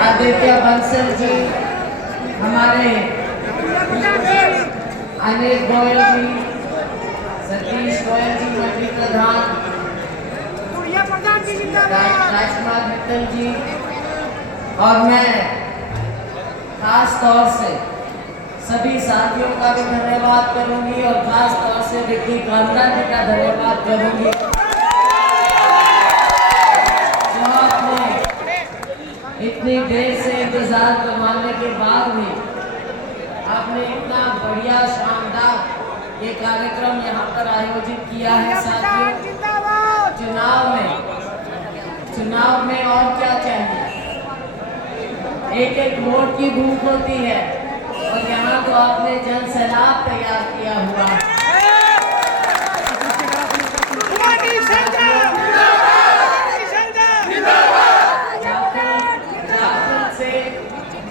आदित्य बंसल जी, हमारे अनिल गोयल जी, सतीश गोयल जी मंडी प्रधान, राजकुमार मित्तल जी, और मैं खास तौर से सभी साथियों का भी धन्यवाद करूंगी और खास तौर से विक्की कांता जी का धन्यवाद करूंगी जो आपने इतनी देर से इंतजार करवाने के बाद भी आपने इतना बढ़िया शानदार ये कार्यक्रम यहाँ पर आयोजित किया है। साथियों, चुनाव में और क्या चाहिए, एक एक वोट की भूख होती है और यहाँ तो आपने जन सैलाब तैयार किया हुआ है।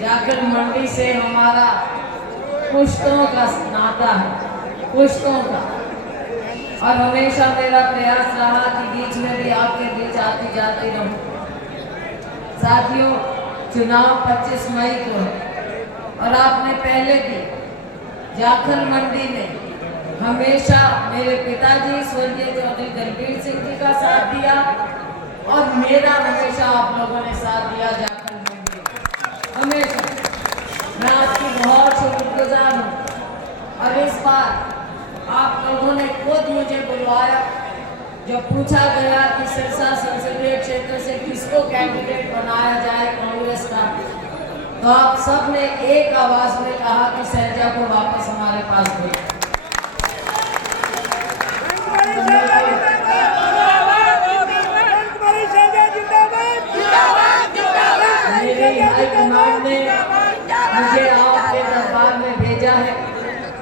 जाखल मंडी से हमारा पुश्तों का नाता है, पुश्तों का, और हमेशा मेरा प्रयास रहा कि बीच में भी आपके बीच आती जाती रहूं। साथियों, चुनाव 25 मई को है और आपने पहले भी जाखल मंडी में हमेशा मेरे पिताजी स्वर्गीय चौधरी दलबीर सिंह जी का साथ दिया और मेरा हमेशा आप लोगों ने साथ दिया जाखल मंडी हमेशा। मैं आपकी बहुत शुक्रगुजार हूँ और इस बार आप लोगों ने खुद मुझे बुलवाया जब पूछा गया कि सिरसा संसदीय क्षेत्र से किसको कैंडिडेट बनाया जाए कांग्रेस का, तो आप सब ने एक आवाज में कहा कि शैलजा को वापस हमारे पास भेजें। मेरे हाईकमान ने मुझे आपके दरबार में भेजा है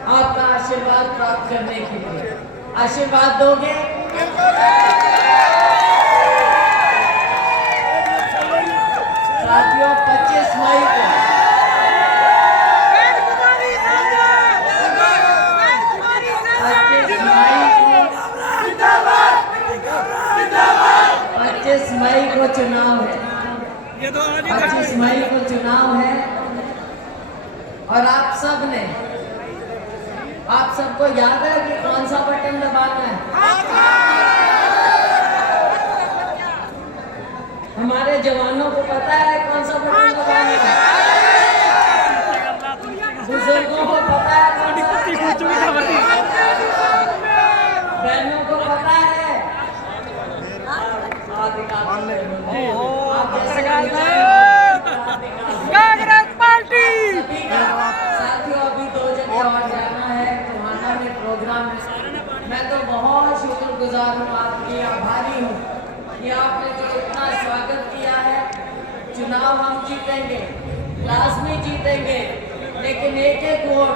आपका आशीर्वाद प्राप्त करने के लिए। आशीर्वाद दोगे? साथियों, 25 मई को 25 मई को चुनाव है, 25 मई को चुनाव है और आप सबको याद है कि कौन सा बटन दबाना है? हमारे जवानों को पता है कौन सा बटन दबाना है? बुजुर्गों को पता है कौन सा? बहनों को पता है? कांग्रेस पार्टी। साथियों, अभी 2 जगह और जाना है टोहाना में प्रोग्राम में। मैं तो बहुत शुक्रगुजार हूँ, आपकी आभारी हूँ कि आपने जो इतना स्वागत किया है। चुनाव हम जीतेंगे, लाजमी जीतेंगे, लेकिन एक एक वोट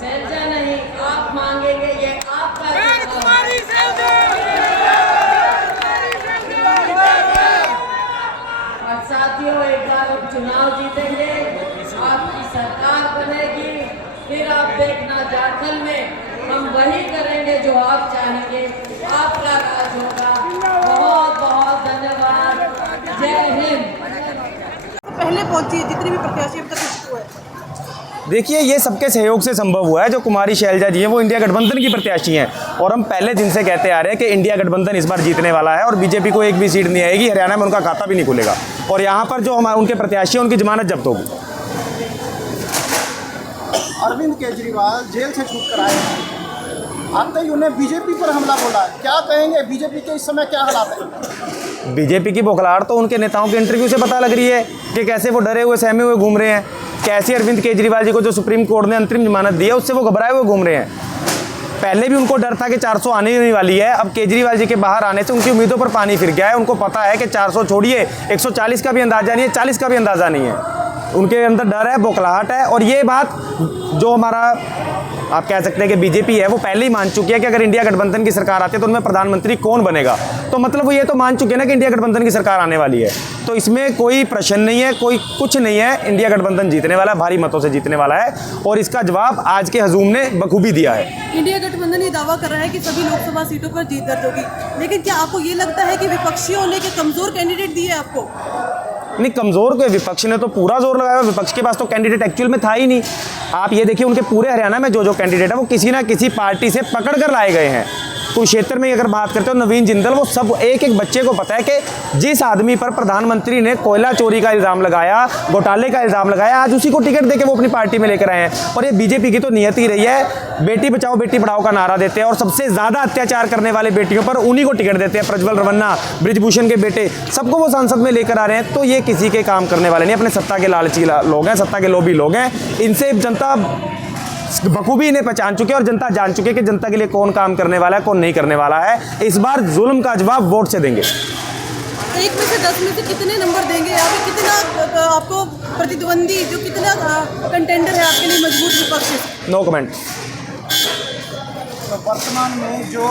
शैलजा नहीं आप मांगेंगे, ये आपका और साथियों, एक बार हम चुनाव जीतेंगे, आपकी सरकार बनेगी, फिर आप देखना जाखल में हम वही करेंगे जो आप चाहेंगे, आपका राज होगा। बहुत बहुत धन्यवाद। जय हिंद। पहले पहुंची जितने भी प्रत्याशी अब तक हुए, देखिए, ये सबके सहयोग से संभव हुआ है। जो कुमारी शैलजा जी हैं वो इंडिया गठबंधन की प्रत्याशी हैं और हम पहले दिन से कहते आ रहे हैं कि इंडिया गठबंधन इस बार जीतने वाला है और बीजेपी को एक भी सीट नहीं आएगी। हरियाणा में उनका खाता भी नहीं खुलेगा और यहाँ पर जो हमारे उनके प्रत्याशी हैं उनकी जमानत जब्त होगी। अरविंद केजरीवाल जेल से छूट कर आए हैं, आते ही उन्हें बीजेपी पर हमला बोला। क्या कहेंगे, बीजेपी के इस समय क्या हालात है? बीजेपी की बौखलाहट तो उनके नेताओं के इंटरव्यू से पता लग रही है कि कैसे वो डरे हुए सहमे हुए घूम रहे हैं। कैसे अरविंद केजरीवाल जी को जो सुप्रीम कोर्ट ने अंतरिम जमानत दी है उससे वो घबराए हुए घूम रहे हैं। पहले भी उनको डर था कि 400 आने ही वाली है। अब केजरीवाल जी के बाहर आने से उनकी उम्मीदों पर पानी फिर गया है। उनको पता है कि 400 छोड़िए, 140 का भी अंदाजा नहीं है, 40 का भी अंदाजा नहीं है। उनके अंदर डर है, बौखलाहट है। और ये बात जो हमारा आप कह सकते हैं कि बीजेपी है वो पहले ही मान चुकी है कि अगर इंडिया गठबंधन की सरकार आती है तो उनमें प्रधानमंत्री कौन बनेगा। तो मतलब वो ये तो मान चुके हैं ना कि इंडिया गठबंधन की सरकार आने वाली है। तो इसमें कोई प्रश्न नहीं है, कोई कुछ नहीं है। इंडिया गठबंधन जीतने वाला है, भारी मतों से जीतने वाला है और इसका जवाब आज के हजूम ने बखूबी दिया है। इंडिया गठबंधन ये दावा कर रहा है कि सभी लोकसभा सीटों पर जीत दर्ज होगी, लेकिन क्या आपको ये लगता है कि विपक्षियों ने के कमजोर कैंडिडेट दिए आपको? नहीं, कमज़ोर के विपक्ष ने तो पूरा जोर लगाया। विपक्ष के पास तो कैंडिडेट एक्चुअल में था ही नहीं। आप ये देखिए, उनके पूरे हरियाणा में जो कैंडिडेट है वो किसी ना किसी पार्टी से पकड़ कर लाए गए हैं। कुरुक्षेत्र में अगर बात करते हो, नवीन जिंदल, वो सब एक एक बच्चे को पता है कि जिस आदमी पर प्रधानमंत्री ने कोयला चोरी का इल्ज़ाम लगाया, घोटाले का इल्ज़ाम लगाया, आज उसी को टिकट देके वो अपनी पार्टी में लेकर आए हैं। और ये बीजेपी की तो नियत ही रही है, बेटी बचाओ बेटी पढ़ाओ का नारा देते हैं और सबसे ज़्यादा अत्याचार करने वाले बेटियों पर उन्हीं को टिकट देते हैं। प्रज्वल रवन्ना, बृजभूषण के बेटे, सबको वो सांसद में लेकर आ रहे हैं। तो ये किसी के काम करने वाले नहीं, अपने सत्ता के लालची लोग हैं, सत्ता के लोभी लोग हैं। इनसे जनता बखूबी इन्हें पहचान चुके हैं और जनता जान चुकी है कि जनता के लिए कौन काम करने वाला है, कौन नहीं करने वाला है। इस बार जुल्म का जवाब वोट से देंगे। 1 में से 10 में से कितने नंबर देंगे? या फिर कितना आपको प्रतिद्वंदी, जो कितना कंटेंडर है आपके लिए मजबूत विपक्ष? No comment. तो वर्तमान में जो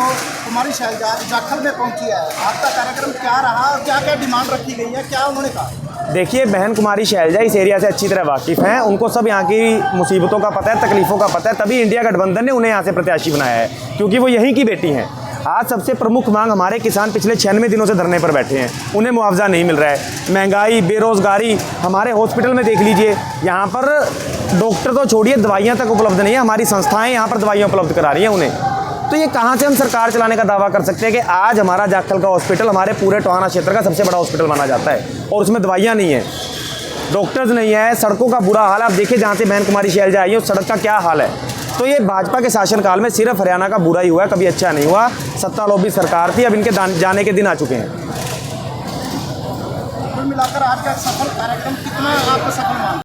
कुमारी शैलजा जाखल में पहुंची है, आपका कार्यक्रम क्या रहा और क्या क्या डिमांड रखी गई है, क्या उन्होंने कहा? देखिए, बहन कुमारी शैलजा इस एरिया से अच्छी तरह वाकिफ़ हैं, उनको सब यहाँ की मुसीबतों का पता है, तकलीफ़ों का पता है, तभी इंडिया गठबंधन ने उन्हें यहाँ से प्रत्याशी बनाया है, क्योंकि वो यहीं की बेटी हैं। आज सबसे प्रमुख मांग, हमारे किसान पिछले 96 दिनों से धरने पर बैठे हैं, उन्हें मुआवजा नहीं मिल रहा है। महंगाई, बेरोज़गारी, हमारे हॉस्पिटल में देख लीजिए, यहाँ पर डॉक्टर तो छोड़िए, दवाइयाँ तक उपलब्ध नहीं है। हमारी संस्थाएँ यहाँ पर दवाइयाँ उपलब्ध करा रही हैं उन्हें। तो ये कहाँ से हम सरकार चलाने का दावा कर सकते हैं कि आज हमारा जाखल का हॉस्पिटल हमारे पूरे टोहाना क्षेत्र का सबसे बड़ा हॉस्पिटल माना जाता है और उसमें दवाइयाँ नहीं है, डॉक्टर्स नहीं है, सड़कों का बुरा हाल। आप देखिए, जहाँ से बहन कुमारी शैलजा आई है उस सड़क का क्या हाल है। तो ये भाजपा के शासनकाल में सिर्फ हरियाणा का बुरा ही हुआ है, कभी अच्छा नहीं हुआ। सत्ता लोभी सरकार थी, अब इनके जाने के दिन आ चुके हैं। कुल मिलाकर आज का सफल कार्यक्रम कितना आपको सफल माना?